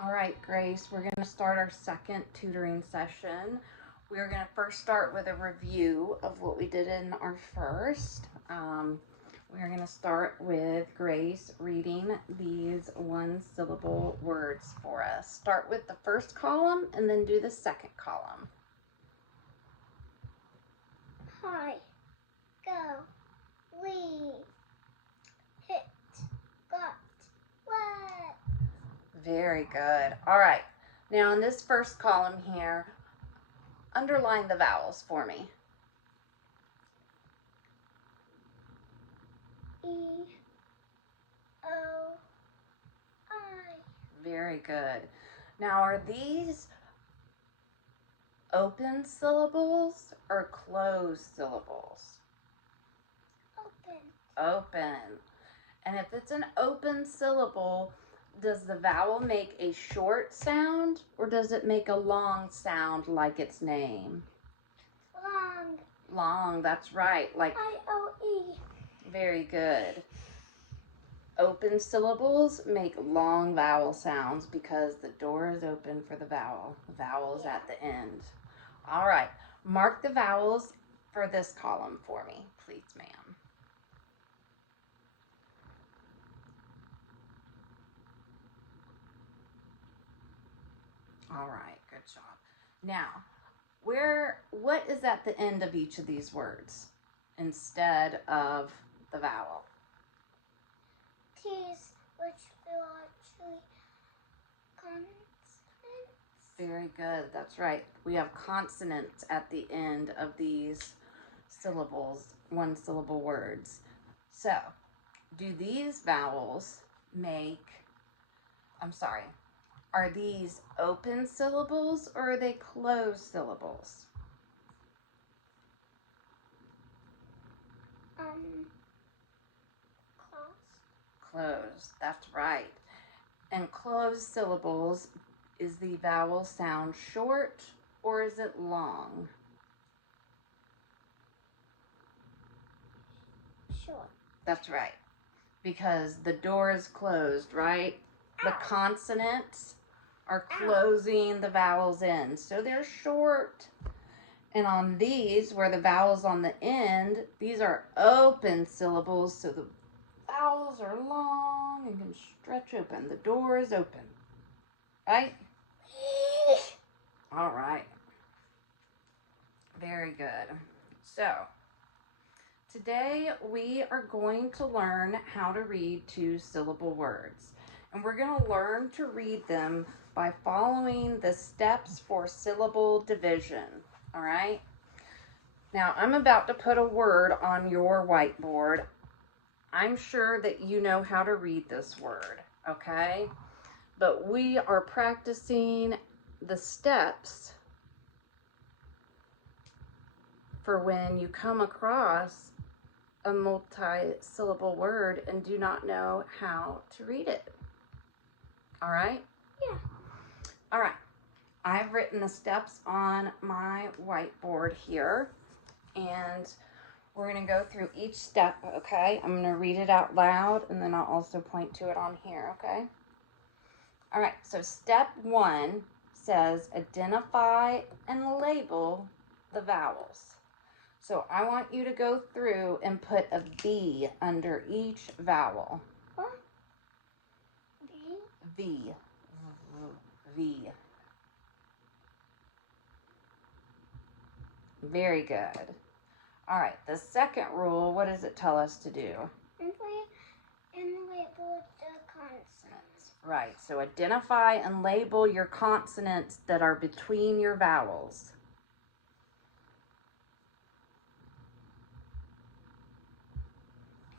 All right, Grace, we're going to start our second tutoring session. We're going to first start with a review of what we did in our first. We're going to start with Grace reading these one-syllable words for us. Start with the first column and then do the second column. Hi, go, we, hit, got, what? Very good. All right. Now in this first column here, underline the vowels for me. E, O, I. Very good. Now are these open syllables or closed syllables? Open. Open. And if it's an open syllable, does the vowel make a short sound or does it make a long sound like its name? Long. Long, that's right. Like I-O-E. very good. Open syllables make long vowel sounds because the door is open for the vowel. The vowel is at the end. All right, mark the vowels for this column for me, please, ma'am. All right, good job. Now, what is at the end of each of these words instead of the vowel? T's, which are actually consonants. Very good, that's right. We have consonants at the end of these syllables, one-syllable words. So, do these vowels are these open syllables or are they closed syllables? Closed, that's right. And closed syllables, is the vowel sound short or is it long? Short. That's right, because the door is closed, right? The consonants are closing the vowels in, so they're short. And on these, where the vowel's on the end, these are open syllables, so the vowels are long and can stretch open. The door is open, right? All right. Very good. So, today we are going to learn how to read two-syllable words. And we're going to learn to read them by following the steps for syllable division. All right? Now, I'm about to put a word on your whiteboard. I'm sure that you know how to read this word, okay? But we are practicing the steps for when you come across a multi-syllable word and do not know how to read it. All right? Yeah. All right. I've written the steps on my whiteboard here, and we're going to go through each step, okay? I'm going to read it out loud, and then I'll also point to it on here, okay? All right, so step 1 says identify and label the vowels. So I want you to go through and put a V under each vowel. What? V. V. Very good. All right, the second rule, what does it tell us to do? And label the consonants. Right, so identify and label your consonants that are between your vowels.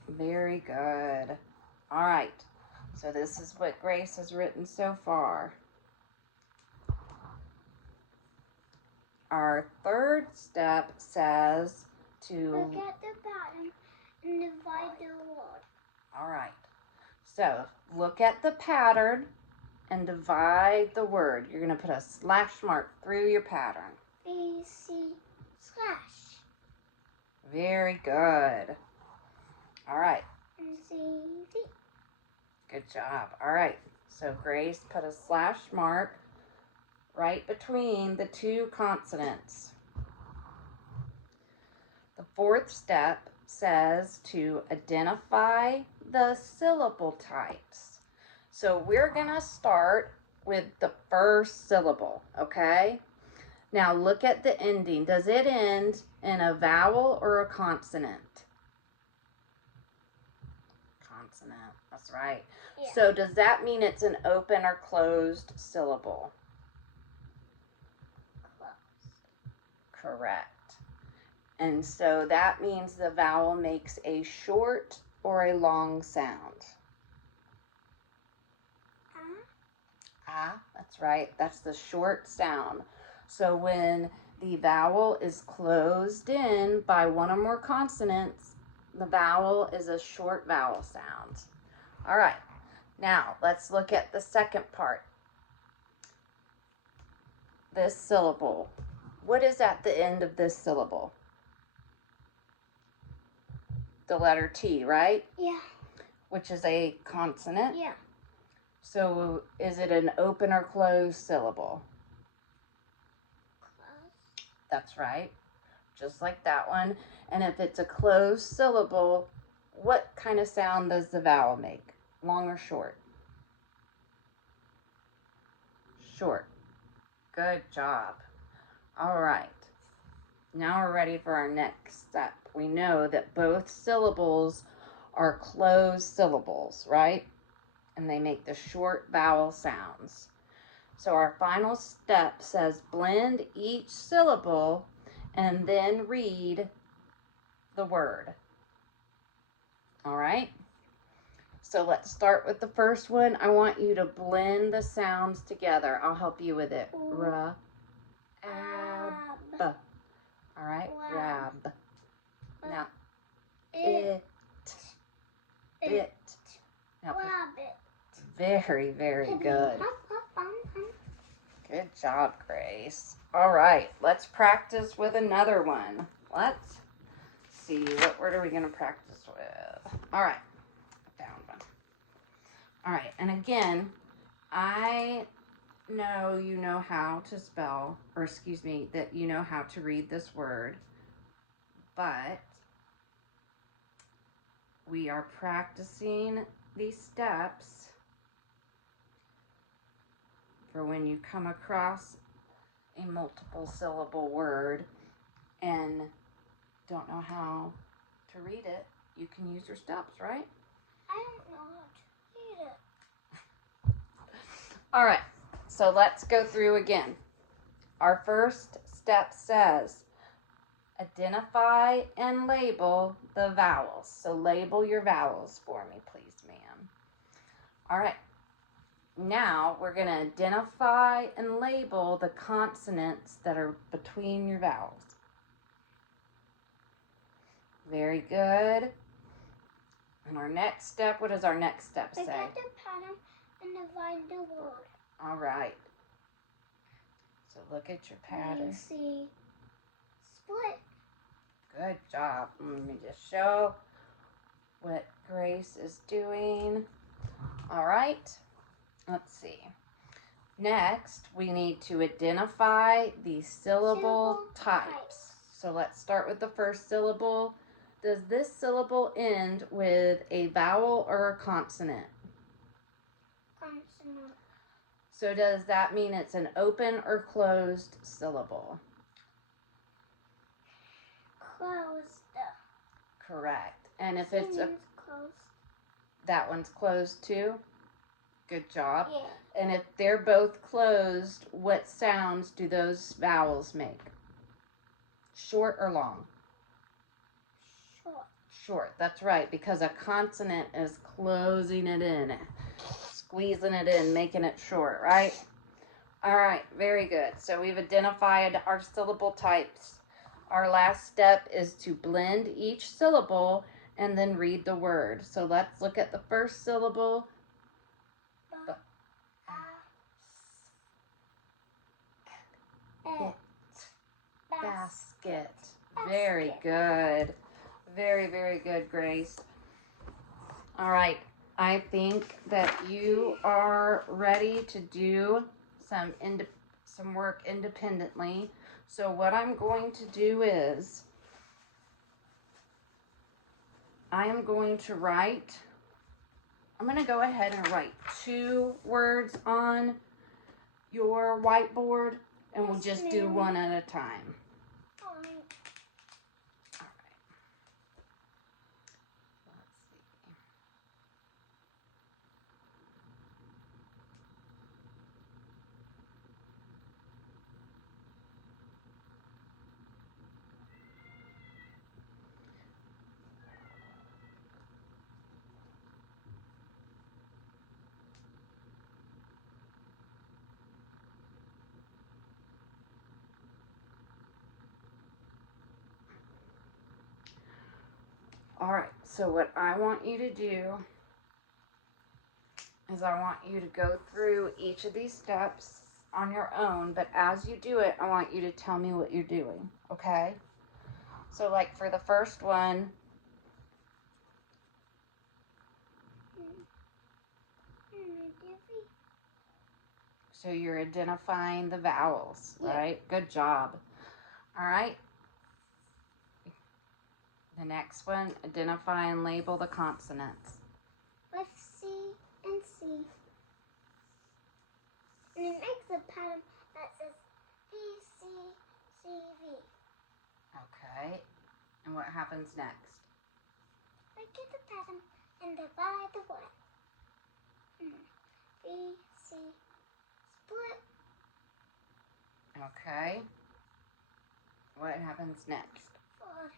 Very good. All right, so this is what Grace has written so far. Our third step says to look at the pattern and divide the word. All right, so look at the pattern and divide the word. You're going to put a slash mark through your pattern. B-C slash. Very good. All right. And C-D. Good job. All right. So Grace put a slash mark right between the two consonants. The fourth step says to identify the syllable types. So we're going to start with the first syllable, okay? Now look at the ending. Does it end in a vowel or a consonant? Consonant, that's right. Yeah. So does that mean it's an open or closed syllable? Close. Correct. And so that means the vowel makes a short or a long sound. Ah, that's right. That's the short sound. So when the vowel is closed in by one or more consonants, the vowel is a short vowel sound. All right. Now, let's look at the second part. This syllable. What is at the end of this syllable? The letter T, right? Yeah. Which is a consonant. Yeah. So is it an open or closed syllable? Close. That's right. Just like that one. And if it's a closed syllable, what kind of sound does the vowel make? Long or short? Short. Good job. All right. Now we're ready for our next step. We know that both syllables are closed syllables, right? And they make the short vowel sounds. So our final step says blend each syllable and then read the word. All right? So let's start with the first one. I want you to blend the sounds together. I'll help you with it. R, ab. All right? Rab. Now, it, bit. Now, Rabbit. very, very good. Good job, Grace. All right, let's practice with another one. Let's see, what word are we going to practice with? All right, I found one. All right, and again, I know you know how to spell, or excuse me, that you know how to read this word, but we are practicing these steps for when you come across a multiple syllable word and don't know how to read it, you can use your steps, right? I don't know how to read it. All right, so let's go through again. Our first step says, identify and label the vowels. So label your vowels for me, please, ma'am. All right. Now we're going to identify and label the consonants that are between your vowels. Very good. And our next step, what does our next step say? Look at the pattern and divide the word. All right. So look at your pattern. You see split. Good job. Let me just show what Grace is doing. All right. Let's see. Next, we need to identify the syllable types. So let's start with the first syllable. Does this syllable end with a vowel or a consonant? Consonant. So does that mean it's an open or closed syllable? Closed. Correct. And if it's closed. that one's closed too? Good job. Yeah. And if they're both closed, what sounds do those vowels make? Short or long? Short. Short, that's right, because a consonant is closing it in, squeezing it in, making it short, right? All right, very good. So we've identified our syllable types. Our last step is to blend each syllable and then read the word. So let's look at the first syllable. Basket. Very good. Very, very good, Grace. All right. I think that you are ready to do some work independently. So what I'm going to do is I'm going to go ahead and write 2 words on your whiteboard, and we'll just do one at a time. All right. Let's see. All right, so what I want you to do is I want you to go through each of these steps on your own, but as you do it, I want you to tell me what you're doing, okay? So like for the first one, so you're identifying the vowels, right? Good job. All right. The next one, identify and label the consonants. With C and C. And it makes a pattern that says B, C, C, V. Okay. And what happens next? I get the pattern and divide the word. B, C, split. Okay. What happens next? Four.